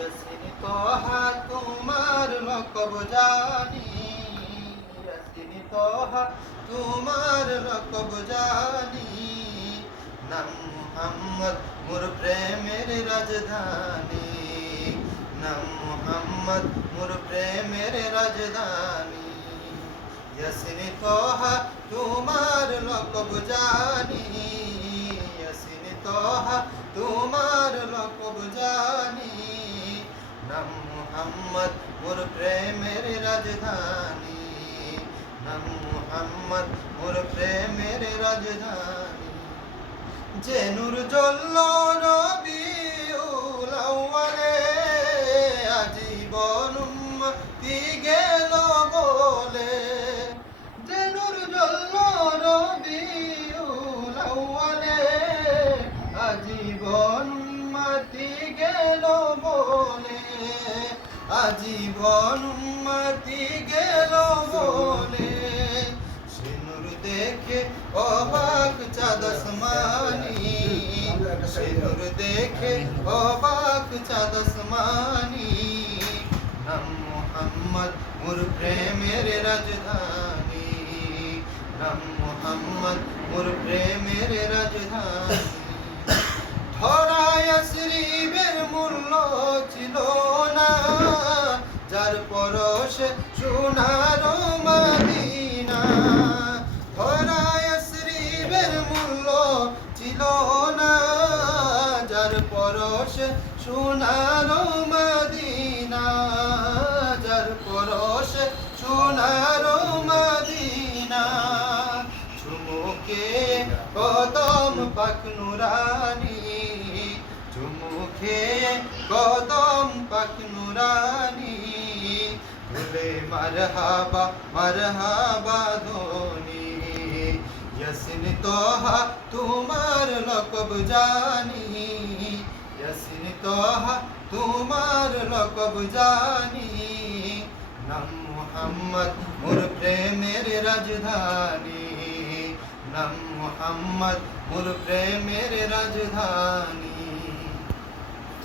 ইয়াসিন তোহা তোমার লকব জানি ইয়াসিন তোহা তোমার লকব জানি নাম মুহাম্মদ মোর প্রেমের রাজধানী নাম মুহাম্মদ মোর প্রেমের রাজধানী ইয়াসিন তোহা তোমার লকব জানি ইয়াসিন তোহা তোমার লকব জানি নাম মুহাম্মদ, মোর প্রেমের রাজধানী। নাম মুহাম্মদ, মোর প্রেমের রাজধানী। যে নূর জ্বলল রবিউল আউয়ালে, আজীবন উম্মতি গেল বলে। যে নূর জ্বলল রবিউল আউয়ালে, আজীবন উম্মতি গেল বলে আজীবন উম্মতি গেল বলে সে নূর দেখে অবাক চাঁদ আসমানি সে নূর দেখে অবাক চাঁদ আসমানি নাম মোহাম্মদ মোর প্রেমের রাজধানী নাম মোহাম্মদ মোর প্রেমের রাজধানী শ্রীবের মূল্য ছিল না। যার পরশ সোনার মাদিনা। ধরায় শ্রীবের মূল্য ছিল না। যার পরশ সোনার মাদিনা। যার পরশ সোনার মাদিনা। চুমুকে কদম পাক নুরানি। চুমুকে কদম পাক নুরানি ভুলে মারহাবা মারহাবা ধোনি ইয়াসিন তোহা তোমার লকব জানি ইয়াসিন তোহা তোমার লকব জানি নাম মুহাম্মদ মোর প্রেমের রাজধানী নাম মুহাম্মদ মোর প্রেমের রাজধানী